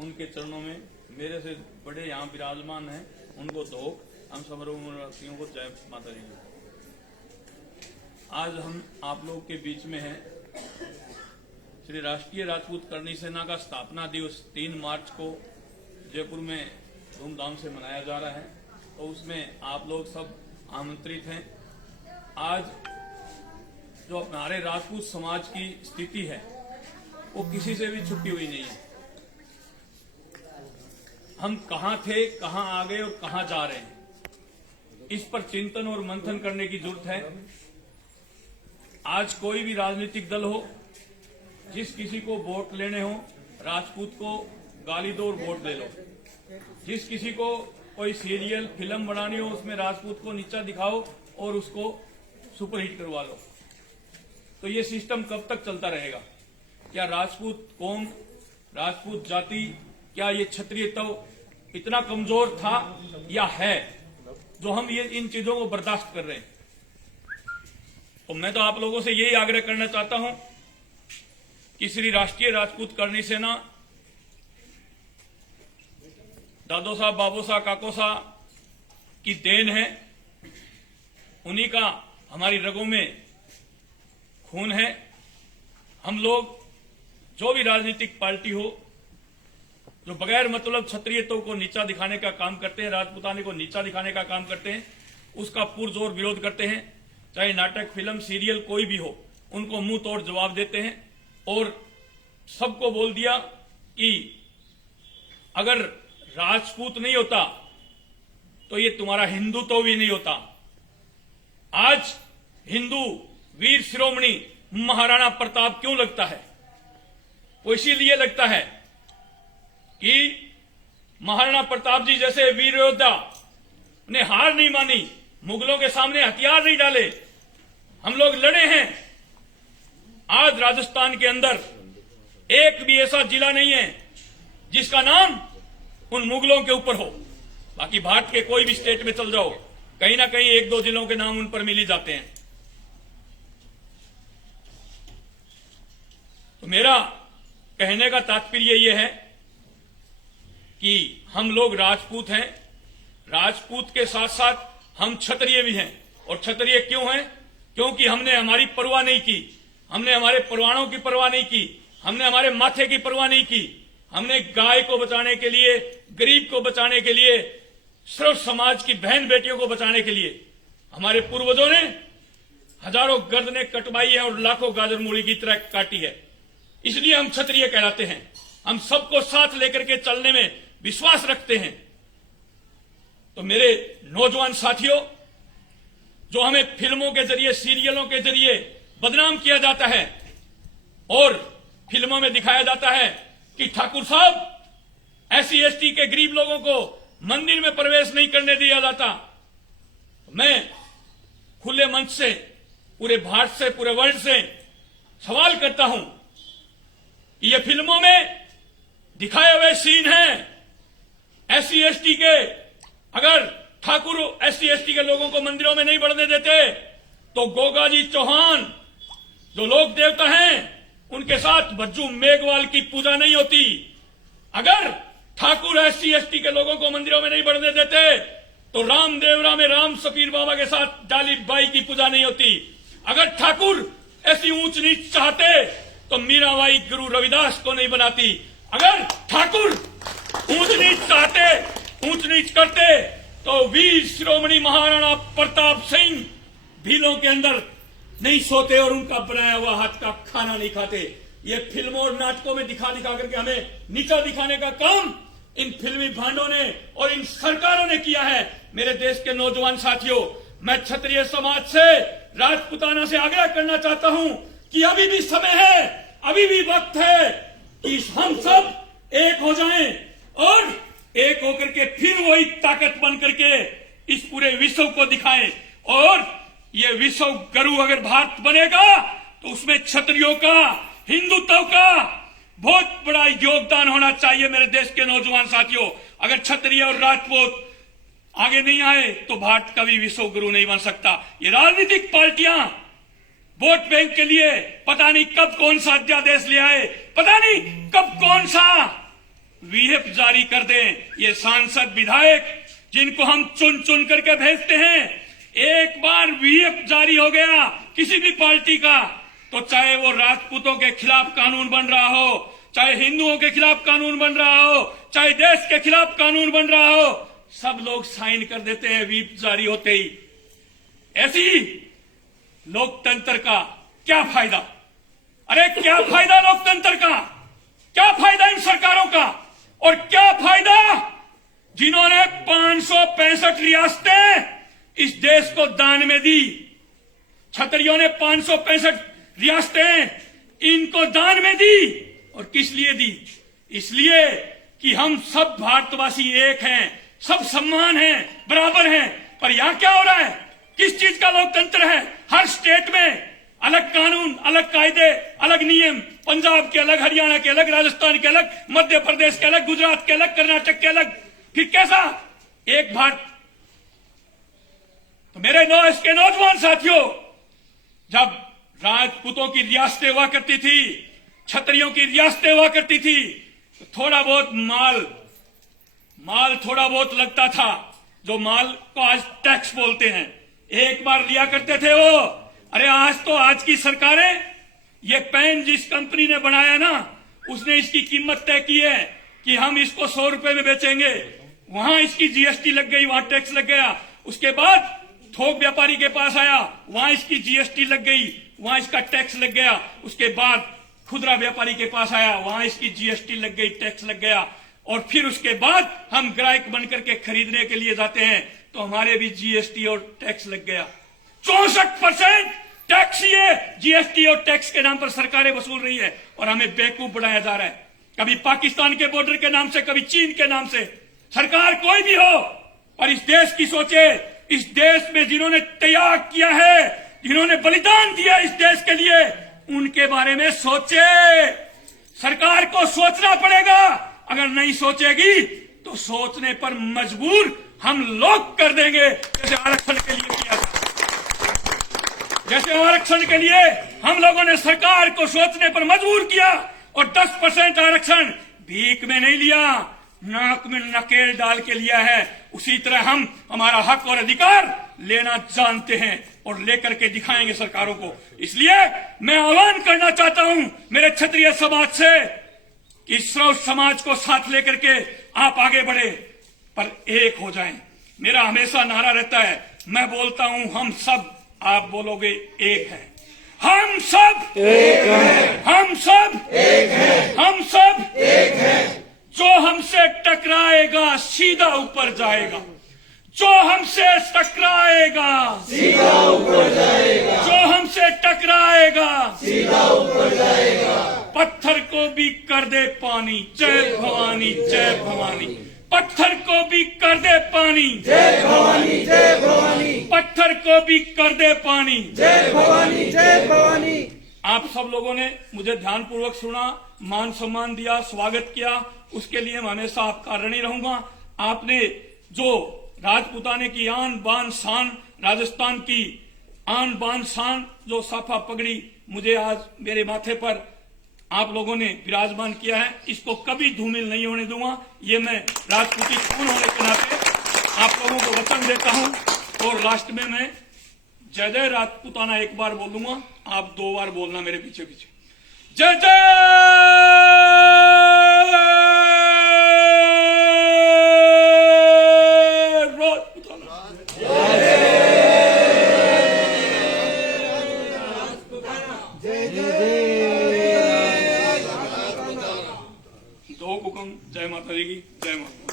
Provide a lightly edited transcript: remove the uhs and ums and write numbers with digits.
उनके चरणों में मेरे से बड़े यहाँ विराजमान हैं, उनको दो। हम समरोवासियों को जय माता दी। आज हम आप लोग के बीच में हैं। श्री राष्ट्रीय राजपूत करणी सेना का स्थापना दिवस 3 मार्च को जयपुर में धूमधाम से मनाया जा रहा है, तो उसमें आप लोग सब आमंत्रित हैं। आज जो हमारे राजपूत समाज की स्थिति है वो किसी से भी छुपी हुई नहीं है। हम कहां थे, कहां आ गए और कहां जा रहे हैं, इस पर चिंतन और मंथन करने की जरूरत है। आज कोई भी राजनीतिक दल हो, जिस किसी को वोट लेने हो, राजपूत को गाली दो और वोट ले लो। जिस किसी को कोई सीरियल फिल्म बनानी हो, उसमें राजपूत को नीचा दिखाओ और उसको सुपरहिट करवा लो। तो ये सिस्टम कब तक चलता रहेगा? क्या राजपूत कौम, राजपूत जाति, क्या ये क्षत्रिय तो इतना कमजोर था या है जो हम ये इन चीजों को बर्दाश्त कर रहे हैं? तो मैं तो आप लोगों से यही आग्रह करना चाहता हूं कि श्री राष्ट्रीय राजपूत करणी सेना दादो साहब, बाबू साहब, काको साहब की देन है। उन्हीं का हमारी रगों में खून है। हम लोग जो भी राजनीतिक पार्टी हो, जो बगैर मतलब क्षत्रियत्व को नीचा दिखाने का काम करते हैं, राजपूताने को नीचा दिखाने का काम करते हैं, उसका पुरजोर विरोध करते हैं। चाहे नाटक, फिल्म, सीरियल कोई भी हो, उनको मुंह तोड़ जवाब देते हैं। और सबको बोल दिया कि अगर राजपूत नहीं होता तो ये तुम्हारा हिंदुत्व भी नहीं होता। आज हिंदू वीर शिरोमणि महाराणा प्रताप क्यों लगता है? वो इसीलिए लगता है कि महाराणा प्रताप जी जैसे वीर योद्धा ने हार नहीं मानी, मुगलों के सामने हथियार नहीं डाले। हम लोग लड़े हैं। आज राजस्थान के अंदर एक भी ऐसा जिला नहीं है जिसका नाम उन मुगलों के ऊपर हो। बाकी भारत के कोई भी स्टेट में चल जाओ, कहीं ना कहीं 1-2 जिलों के नाम उन पर मिल ही जाते हैं। तो मेरा कहने का तात्पर्य यह है कि हम लोग राजपूत हैं। राजपूत के साथ साथ हम क्षत्रिय भी हैं। और क्षत्रिय क्यों हैं? क्योंकि हमने हमारी परवाह नहीं की, हमने हमारे परवाणों की परवाह नहीं की, हमने हमारे माथे की परवाह नहीं की। हमने गाय को बचाने के लिए, गरीब को बचाने के लिए, सर्व समाज की बहन बेटियों को बचाने के लिए हमारे पूर्वजों ने हजारों गर्दनें कटवाई है और लाखों गाजर मूली की तरह काटी है। इसलिए हम क्षत्रिय कहलाते हैं। हम सबको साथ लेकर के चलने में विश्वास रखते हैं। तो मेरे नौजवान साथियों, जो हमें फिल्मों के जरिए, सीरियलों के जरिए बदनाम किया जाता है और फिल्मों में दिखाया जाता है कि ठाकुर साहब, SC/ST के गरीब लोगों को मंदिर में प्रवेश नहीं करने दिया जाता, मैं खुले मंच से, पूरे भारत से, पूरे वर्ल्ड से सवाल करता हूं कि ये फिल्मों में दिखाए हुए सीन हैं SC/ST के। अगर ठाकुर SC/ST के लोगों को मंदिरों में नहीं बढ़ने देते तो गोगा जी चौहान, जो लोक देवता हैं, उनके साथ भज्जू मेघवाल की पूजा नहीं होती। अगर ठाकुर SC/ST के लोगों को मंदिरों में नहीं बढ़ने देते तो रामदेवरा में राम सफीर बाबा के साथ डाली बाई की पूजा नहीं होती। अगर ठाकुर ऐसी ऊंच नीच चाहते तो मीराबाई गुरु रविदास को नहीं बनाती। अगर ठाकुर ऊंच नीच चाहते, ऊंच नीच करते तो वीर शिरोमणि महाराणा प्रताप सिंह भीलों के अंदर नहीं सोते और उनका बनाया हुआ हाथ का खाना नहीं खाते। ये फिल्मों और नाटकों में दिखा दिखा करके हमें नीचा दिखाने का काम इन फिल्मी भांडों ने और इन सरकारों ने किया है। मेरे देश के नौजवान साथियों, मैं क्षत्रिय समाज से, राजपूताना से आग्रह करना चाहता हूं कि अभी भी समय है, अभी भी वक्त है कि हम सब एक हो जाएं और एक होकर के फिर वही ताकत बन करके इस पूरे विश्व को दिखाएं। और ये विश्व गुरु अगर भारत बनेगा तो उसमें क्षत्रियों का, हिंदुत्व का बहुत बड़ा योगदान होना चाहिए। मेरे देश के नौजवान साथियों, अगर क्षत्रिय और राजपूत आगे नहीं आए तो भारत कभी विश्व गुरु नहीं बन सकता। ये राजनीतिक पार्टियां वोट बैंक के लिए पता नहीं कब कौन सा अध्यादेश ले आए, पता नहीं कब कौन सा व्हीप जारी कर दें। ये सांसद विधायक जिनको हम चुन चुन करके भेजते हैं, एक बार व्हीप जारी हो गया किसी भी पार्टी का, तो चाहे वो राजपूतों के खिलाफ कानून बन रहा हो, चाहे हिंदुओं के खिलाफ कानून बन रहा हो, चाहे देश के खिलाफ कानून बन रहा हो, सब लोग साइन कर देते हैं व्हीप जारी होते ही। ऐसी लोकतंत्र का क्या फायदा? अरे क्या फायदा लोकतंत्र का? क्या फायदा इन सरकारों का? और क्या फायदा जिन्होंने 565 रियासतें इस देश को दान में दी? छतरियों ने 565 रियासतें इनको दान में दी। और किस लिए दी? इसलिए कि हम सब भारतवासी एक हैं, सब सम्मान हैं, बराबर हैं। पर यहां क्या हो रहा है? किस चीज का लोकतंत्र है? हर स्टेट में अलग कानून, अलग कायदे, अलग नियम। पंजाब के अलग, हरियाणा के अलग, राजस्थान के अलग, मध्य प्रदेश के अलग, गुजरात के अलग, कर्नाटक के अलग। फिर कैसा एक भारत? तो मेरे के नौजवान साथियों, जब राजपूतों की रियासतें हुआ करती थी, छतरियों की रियासतें हुआ करती थी, तो थोड़ा बहुत माल थोड़ा बहुत लगता था, जो माल को आज टैक्स बोलते हैं। एक बार लिया करते थे वो। अरे आज की सरकारें, ये पेन जिस कंपनी ने बनाया ना, उसने इसकी कीमत तय की है कि हम इसको 100 रुपए में बेचेंगे। वहां इसकी जीएसटी लग गई, वहां टैक्स लग गया। उसके बाद थोक व्यापारी के पास आया, वहां इसकी जीएसटी लग गई, वहां इसका टैक्स लग गया। उसके बाद खुदरा व्यापारी के पास आया, वहां इसकी जीएसटी लग गई, टैक्स लग गया। और फिर उसके बाद हम ग्राहक बनकर के खरीदने के लिए जाते हैं, तो हमारे भी जीएसटी और टैक्स लग गया। 64% टैक्स ये जीएसटी और टैक्स के नाम पर सरकारें वसूल रही है, और हमें बेवकूफ बनाया जा रहा है। कभी पाकिस्तान के बॉर्डर के नाम से, कभी चीन के नाम से। सरकार कोई भी हो, और इस देश की सोचे। इस देश में जिन्होंने त्याग किया है, जिन्होंने बलिदान दिया इस देश के लिए, उनके बारे में सोचे। सरकार को सोचना पड़ेगा। अगर नहीं सोचेगी तो सोचने पर मजबूर हम लोग कर देंगे, जैसे आरक्षण के लिए किया था। जैसे आरक्षण के लिए हम लोगों ने सरकार को सोचने पर मजबूर किया, और 10% आरक्षण भीख में नहीं लिया, नाक में नकेल डाल के लिया है। उसी तरह हम हमारा हक और अधिकार लेना जानते हैं, और लेकर के दिखाएंगे सरकारों को। इसलिए मैं आह्वान करना चाहता हूं मेरे क्षत्रिय समाज से कि श्रौत समाज को साथ लेकर के आप आगे बढ़े, पर एक हो जाएं। मेरा हमेशा नारा रहता है, मैं बोलता हूं हम सब, आप बोलोगे एक है। हम सब एक हैं, हम सब एक हैं, हम सब एक हैं। जो हमसे टकराएगा सीधा ऊपर जाएगा, जो हमसे टकराएगा सीधा ऊपर जाएगा, जो हमसे टकराएगा सीधा ऊपर जाएगा। पत्थर को भी कर दे पानी, जय भवानी जय भवानी। पत्थर को भी कर दे पानी, जय भवानी जय भवानी। पत्थर को भी कर दे पानी, जय भवानी जय भवानी। आप सब लोगों ने मुझे ध्यानपूर्वक सुना, मान सम्मान दिया, स्वागत किया, उसके लिए मैं हमेशा आपका ऋणी रहूंगा। आपने जो राजपूताने की आन बान शान, राजस्थान की आन बान शान, जो साफा पगड़ी मुझे आज मेरे माथे पर आप लोगों ने विराजमान किया है, इसको कभी धूमिल नहीं होने दूंगा। ये मैं राजपूती खून होने के नाते आप लोगों को वचन देता हूं। और लास्ट में मैं जय जय राजपूताना एक बार बोलूंगा, आप 2 बार बोलना मेरे पीछे पीछे। जय जय राजपूताना। जय जय। दो हुक्म, जय माता दी की जय माता।